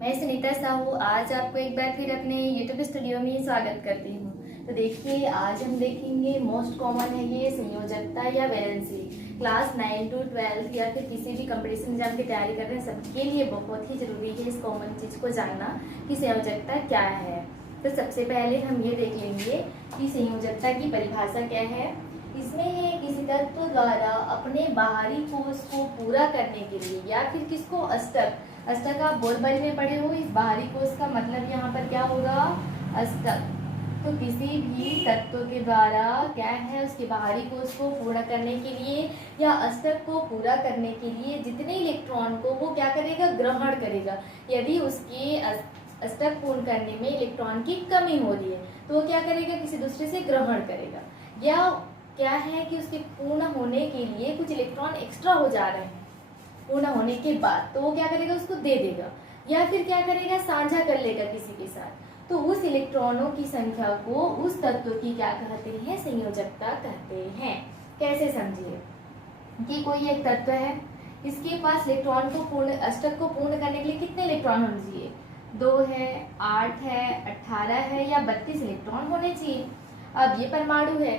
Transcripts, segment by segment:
मैं सुनीता साहू आज आपको एक बार फिर अपने YouTube स्टूडियो में स्वागत करती हूँ। तो देखिए आज हम देखेंगे मोस्ट कॉमन है ये संयोजकता या वैलेंसी। क्लास 9 to 12 या फिर किसी भी कंपटीशन एग्जाम की तैयारी कर रहे हैं सबके लिए बहुत ही जरूरी है इस कॉमन चीज को जानना कि संयोजकता क्या है। तो सबसे पहले हम ये देख लेंगे कि संयोजकता की परिभाषा क्या है। इसमें है किसी तत्व द्वारा अपने बाहरी कोष को पूरा करने के लिए या फिर किसको अष्टक आप बोलबाली में पढ़े हो। इस बाहरी कोष का मतलब यहाँ पर क्या होगा, अष्टक। तो किसी भी तत्व के द्वारा क्या है उसके बाहरी कोष को पूर्ण करने के लिए या अष्टक को पूरा करने के लिए जितने इलेक्ट्रॉन को वो क्या करेगा, ग्रहण करेगा। यदि उसके अष्टक पूर्ण करने में इलेक्ट्रॉन की कमी हो रही है तो वो क्या करेगा, किसी दूसरे से ग्रहण करेगा। या क्या है कि उसके पूर्ण होने के लिए कुछ इलेक्ट्रॉन एक्स्ट्रा हो जा रहे हैं पूर्ण होने के बाद, तो वो क्या करेगा, उसको दे देगा। या फिर क्या करेगा, साझा कर लेगा किसी के साथ। तो उस इलेक्ट्रॉनों की संख्या को उस तत्व की क्या कहते हैं, संयोजकता कहते हैं। कैसे समझिए कि कोई एक तत्व है, इसके पास इलेक्ट्रॉन को पूर्ण अष्टक को पूर्ण करने के लिए कितने इलेक्ट्रॉन होने चाहिए, 2 है, 8 है, 18 है या 32 इलेक्ट्रॉन होने चाहिए। अब ये परमाणु है,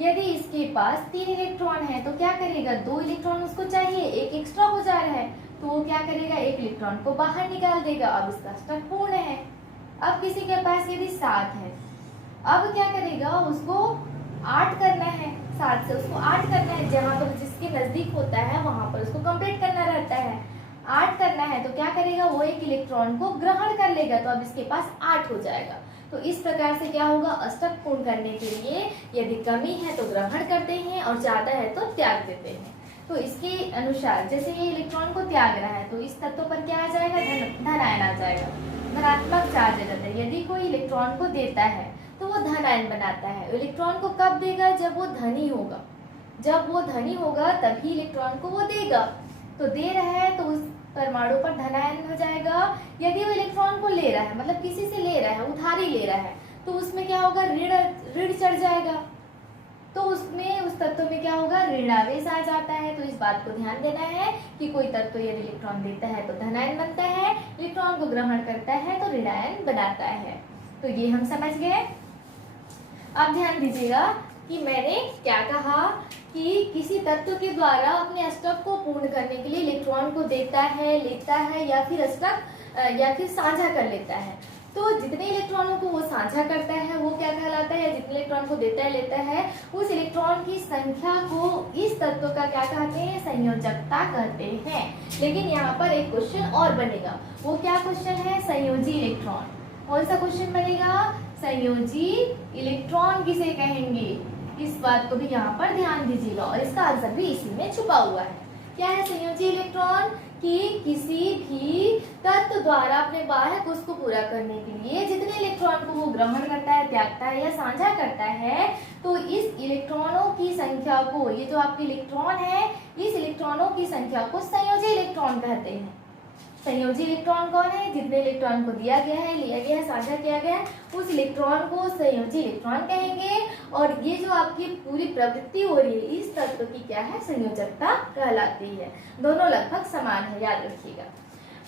यदि इसके पास 3 इलेक्ट्रॉन है तो क्या करेगा, 2 इलेक्ट्रॉन उसको चाहिए, एक एक्स्ट्रा हो जा रहा है तो वो क्या करेगा, एक इलेक्ट्रॉन को बाहर निकाल देगा। अब इसका अष्टक पूर्ण है। अब किसी के पास यदि 7 है, अब क्या करेगा, उसको 8 करना है, 7 से उसको 8 करना है, जहां पर जिसके नजदीक होता है वहां पर उसको कंप्लीट करना रहता है। 8 करना है तो क्या करेगा, वो एक इलेक्ट्रॉन को ग्रहण कर लेगा, तो अब इसके पास 8 हो जाएगा। तो इस प्रकार से क्या होगा, अष्टक पूर्ण करने के लिए यदि कमी है तो ग्रहण करते हैं और ज्यादा है तो त्याग देते हैं। तो इसके अनुसार जैसे ये इलेक्ट्रॉन को त्याग रहा है तो इस तत्व पर क्या आ जाएगा, धन आयन आ जाएगा, धनात्मक चार्ज आ जाता है। यदि कोई इलेक्ट्रॉन को देता है तो वो धन आयन बनाता है। इलेक्ट्रॉन को कब देगा, जब वो धनी होगा, जब वो धनी होगा तभी इलेक्ट्रॉन को वो देगा। तो दे रहा है तो उस परमाणु पर धनायन हो जाएगा। यदि वो इलेक्ट्रॉन को ले रहा है, मतलब किसी से ले रहा है, उधारी ले रहा है, तो उसमें क्या होगा, ऋण चढ़ जाएगा। तो उसमें उस तत्व में क्या होगा, ऋणावेश आ जाता है। तो इस बात को ध्यान देना है कि कोई तत्व यदि इलेक्ट्रॉन देता है तो धनायन बनता है, इलेक्ट्रॉन को ग्रहण करता है तो ऋणायन बनाता है। तो ये हम समझ गए। अब ध्यान दीजिएगा कि मैंने क्या कहा कि किसी तत्व के द्वारा अपने अष्टक को पूर्ण करने के लिए इलेक्ट्रॉन को देता है, लेता है या फिर अष्टक या फिर साझा कर लेता है। तो जितने इलेक्ट्रॉनों को वो साझा करता है वो क्या कहलाता है, जितने इलेक्ट्रॉन को देता है, लेता है, उस इलेक्ट्रॉन की संख्या को इस तत्व का क्या कहते हैं, संयोजकता कहते हैं। लेकिन यहाँ पर एक क्वेश्चन और बनेगा, वो क्या क्वेश्चन है, संयोजी इलेक्ट्रॉन। कौन सा क्वेश्चन बनेगा, संयोजी इलेक्ट्रॉन किसे कहेंगे, इस बात को भी यहाँ पर ध्यान दीजिएगा और इसका आंसर भी इसी में छुपा हुआ है। क्या है संयोजी इलेक्ट्रॉन, कि किसी भी तत्व द्वारा अपने बाह्य कोष को पूरा करने के लिए जितने इलेक्ट्रॉन को वो ग्रहण करता है, त्यागता है या साझा करता है, तो इस इलेक्ट्रॉनों की संख्या को, ये जो आपके इलेक्ट्रॉन है, इस इलेक्ट्रॉनों की संख्या को संयोजी इलेक्ट्रॉन कहते हैं। संयोजी इलेक्ट्रॉन कौन है, जितने इलेक्ट्रॉन को दिया गया है, लिया गया है, साझा किया गया है, उस इलेक्ट्रॉन को संयोजी इलेक्ट्रॉन कहेंगे। और ये जो आपकी पूरी प्रवृत्ति हो रही है इस तत्व की क्या है, संयोजकता कहलाती है। दोनों लगभग समान है, याद रखिएगा।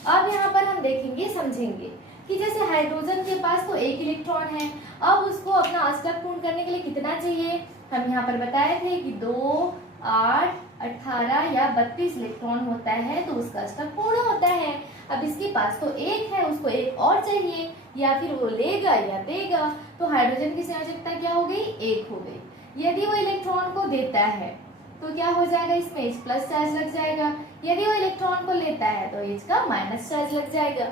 अब यहाँ पर हम देखेंगे, समझेंगे कि जैसे हाइड्रोजन के पास तो एक इलेक्ट्रॉन है, अब उसको अपना अष्टक पूर्ण करने के लिए कितना चाहिए, हम यहाँ पर बताए थे कि 2, 8, 18 या 32 इलेक्ट्रॉन होता है तो उसका अष्टक पूर्ण होता है। अब इसके पास तो एक है, उसको एक और चाहिए, या फिर वो लेगा या देगा। तो हाइड्रोजन की संयोजकता क्या हो गई, 1 हो गई। यदि वो इलेक्ट्रॉन को देता है तो क्या हो जाएगा, इसमें H प्लस चार्ज लग जाएगा। यदि वो इलेक्ट्रॉन को लेता है तो H का माइनस चार्ज लग जाएगा।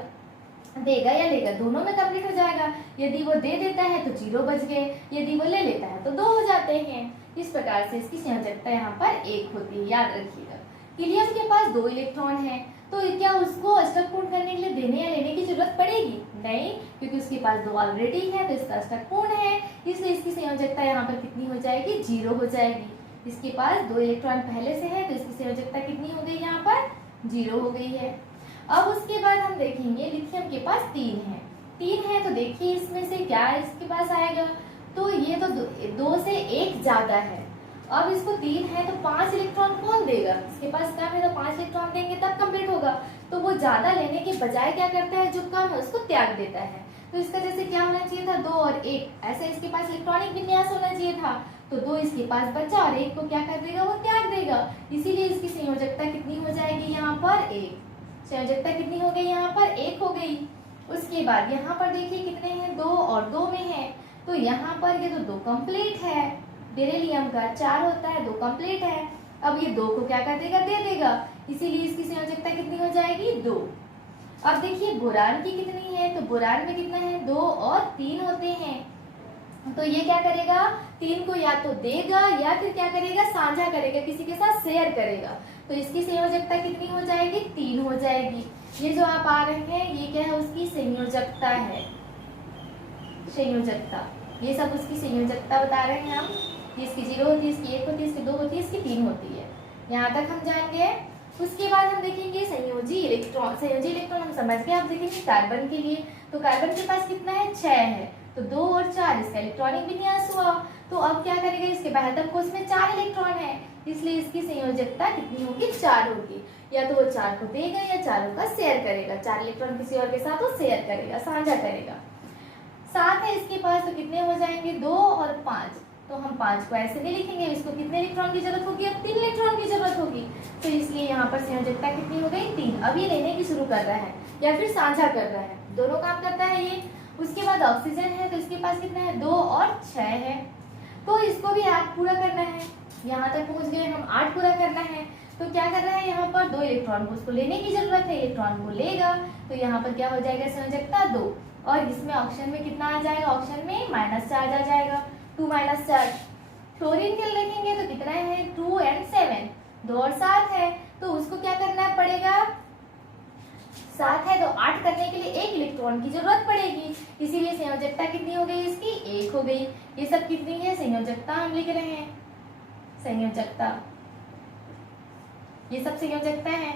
देगा या लेगा, दोनों में कंप्लीट हो जाएगा। यदि वो दे देता है तो 0 बच गए, यदि वो ले लेता है तो 2 हो जाते हैं। इस प्रकार से इसकी संयोजकता यहाँ पर 1 होती है, याद रखिएगा। हीलियम के पास 2 इलेक्ट्रॉन है, तो क्या उसको अष्टक पूर्ण करने के लिए देने या लेने की जरूरत पड़ेगी, नहीं, क्योंकि उसके पास 2 ऑलरेडी है तो इसका अष्टक पूर्ण है। इसलिए इसकी संयोजकता यहाँ पर कितनी हो जाएगी, 0 हो जाएगी। इसके पास 2 इलेक्ट्रॉन पहले से है तो इसकी संयोजकता कितनी हो गई, यहाँ पर 0 हो गई है। अब उसके बाद हम देखेंगे लिथियम के पास 3 है तो देखिए इसमें से क्या इसके पास आएगा, तो ये तो 2 से 1 ज्यादा है अब इसको 3 है तो 5 इलेक्ट्रॉन कौन देगा, इसके पास कम है तो 5 इलेक्ट्रॉन देंगे तब कंप्लीट होगा। तो वो ज्यादा लेने के बजाय क्या करता है, जो कम है उसको त्याग देता है। तो इसका जैसे क्या होना चाहिए था, 2 और 1, ऐसे इसके पास इलेक्ट्रॉनिक विन्यास होना चाहिए था। तो 2 इसके पास बचा और 1 को क्या कर देगा, वो त्याग देगा। इसीलिए इसकी संयोजकता कितनी हो जाएगी, यहाँ पर 1। संयोजकता कितनी हो गई, यहाँ पर 1 हो गई। उसके बाद यहाँ पर देखिए कितने हैं, 2 और 2 में है। तो यहाँ पर ये तो 2 कंप्लीट है, बेरिलियम का 4 होता है, 2 कंप्लीट है। अब ये 2 को क्या कर देगा, दे देगा। इसीलिए इसकी संयोजकता कितनी हो जाएगी, 2। अब देखिए बोरान की कितनी है, तो बोरान में कितना है, 2 और 3 होते हैं। तो ये क्या करेगा, 3 को या तो देगा या फिर क्या करेगा, साझा करेगा, किसी के साथ शेयर करेगा। तो इसकी संयोजकता कितनी हो जाएगी, 3 हो जाएगी। ये जो आप आ रहे हैं ये क्या है, उसकी संयोजकता है, संयोजकता। ये सब उसकी संयोजकता बता रहे हैं हम। इसकी 0 होती है, इसकी 1 होती है, इसकी 2 होती है, इसकी 3 होती है। यहाँ तक हम जान गए। उसके बाद हम देखेंगे संयोजी इलेक्ट्रॉन। संयोजी इलेक्ट्रॉन हम समझ गए। अब देखेंगे कार्बन के लिए। तो कार्बन के पास कितना है, 6 है। तो 2 और 4 इसका इलेक्ट्रॉनिक विन्यास हुआ। तो अब क्या करेगा, इसके बाह्यतम कोश में 4 इलेक्ट्रॉन है, इसलिए इसकी संयोजकता कितनी होगी, 4 होगी। या तो वो 4 को देगा या 4 का शेयर करेगा। 4 इलेक्ट्रॉन किसी और के साथ वो शेयर करेगा, साझा करेगा। 7 है इसके पास, तो कितने हो जाएंगे, 2 और 5। तो हम 5 को ऐसे नहीं लिखेंगे, इसको कितने इलेक्ट्रॉन की जरूरत होगी, अब 3 इलेक्ट्रॉन की जरूरत होगी। तो इसलिए यहाँ पर संयोजकता कितनी हो गई, 3। अब ये लेने की शुरू कर रहा है या फिर साझा कर रहा है, दोनों काम करता है ये। उसके बाद ऑक्सीजन है, तो इसके पास कितना है, 2 और 6 है। तो इसको भी 8 पूरा करना है। यहाँ तक पहुंच गए हम, 8 पूरा करना है। तो क्या कर रहा है, यहाँ पर 2 इलेक्ट्रॉन को उसको लेने की जरूरत है, इलेक्ट्रॉन को लेगा। तो यहाँ पर क्या हो जाएगा, संयोजकता 2। और इसमें ऑक्सीजन में कितना आ जाएगा, ऑक्सीजन में माइनस चार्ज आ जाएगा, 2 माइनस चार्ज। क्लोरीन के लिए देखेंगे तो कितना है, 2 और 7, 2 और 7 है। तो उसको क्या करना पड़ेगा, 7 है तो 8 करने के लिए 1 इलेक्ट्रॉन की जरूरत पड़ेगी। इसीलिए संयोजकता कितनी हो गई, इसकी 1 हो गई। ये सब कितनी है, संयोजकता हम लिख रहे हैं, संयोजकता। ये सब संयोजकता है,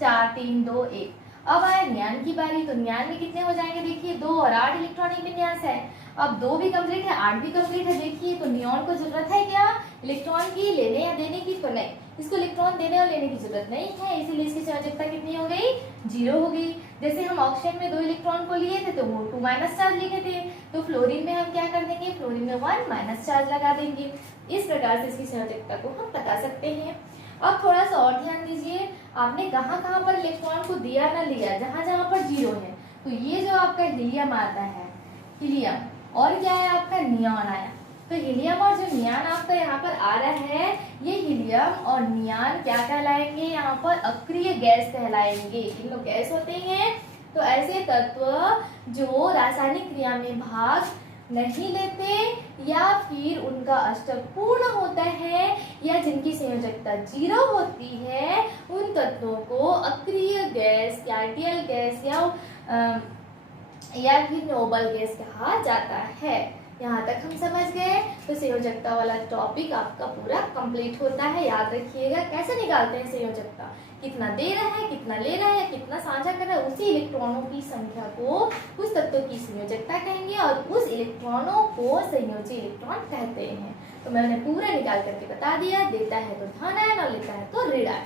4 3 2 1। अब आए नियान की बारी। तो नियान में कितने हो जाएंगे, देखिए 2 और 8 इलेक्ट्रॉनिक विन्यास है। अब 2 भी कंप्लीट है, 8 भी कंप्लीट है। देखिए तो नियॉन को जरूरत है क्या, इलेक्ट्रॉन की लेने या देने की, तो नहीं, इसको इलेक्ट्रॉन देने और लेने की जरूरत नहीं है। इसीलिए इसकी संयोजकता कितनी हो गई, 0 हो गई। जैसे हम ऑक्सीजन में 2 इलेक्ट्रॉन को लिए थे तो वो 2 माइनस चार्ज लिखे थे, तो फ्लोरीन में हम क्या कर देंगे, फ्लोरीन में 1 माइनस चार्ज लगा देंगे। इस प्रकार से इसकी संयोजकता को हम बता सकते हैं। अब थोड़ा सा और ध्यान दीजिए, आपने कहाँ कहाँ पर इलेक्ट्रॉन को दिया ना लिया, जहाँ जहाँ पर 0 है। तो ये जो आपका हीलियम आता है, हीलियम, और क्या है आपका, नियॉन आया। तो हीलियम और जो नियॉन आपका यहाँ पर आ रहा है, ये हीलियम और नियॉन क्या कहलाएंगे, यहाँ पर अक्रिय गैस कहलाएंगे। इन लोग गैस होते हैं। तो ऐसे तत्व जो रासायनिक क्रिया में भाग नहीं लेते या फिर उनका अष्टक पूर्ण होता है या जिनकी संयोजकता 0 होती है, उन तत्वों को अक्रिय गैस या आइडियल गैस या फिर नोबल गैस कहा जाता है। यहाँ तक हम समझ गए। तो संयोजकता वाला टॉपिक आपका पूरा कंप्लीट होता है। याद रखिएगा कैसे निकालते हैं संयोजकता, कितना दे रहा है, कितना ले रहा है या कितना साझा कर रहा है, उसी इलेक्ट्रॉनों की संख्या को उस तत्व की संयोजकता कहेंगे और उस इलेक्ट्रॉनों को संयोजी इलेक्ट्रॉन कहते हैं। तो मैंने पूरा निकाल करके बता दिया, देता है तो धन आयन और लेता है तो ऋण आयन।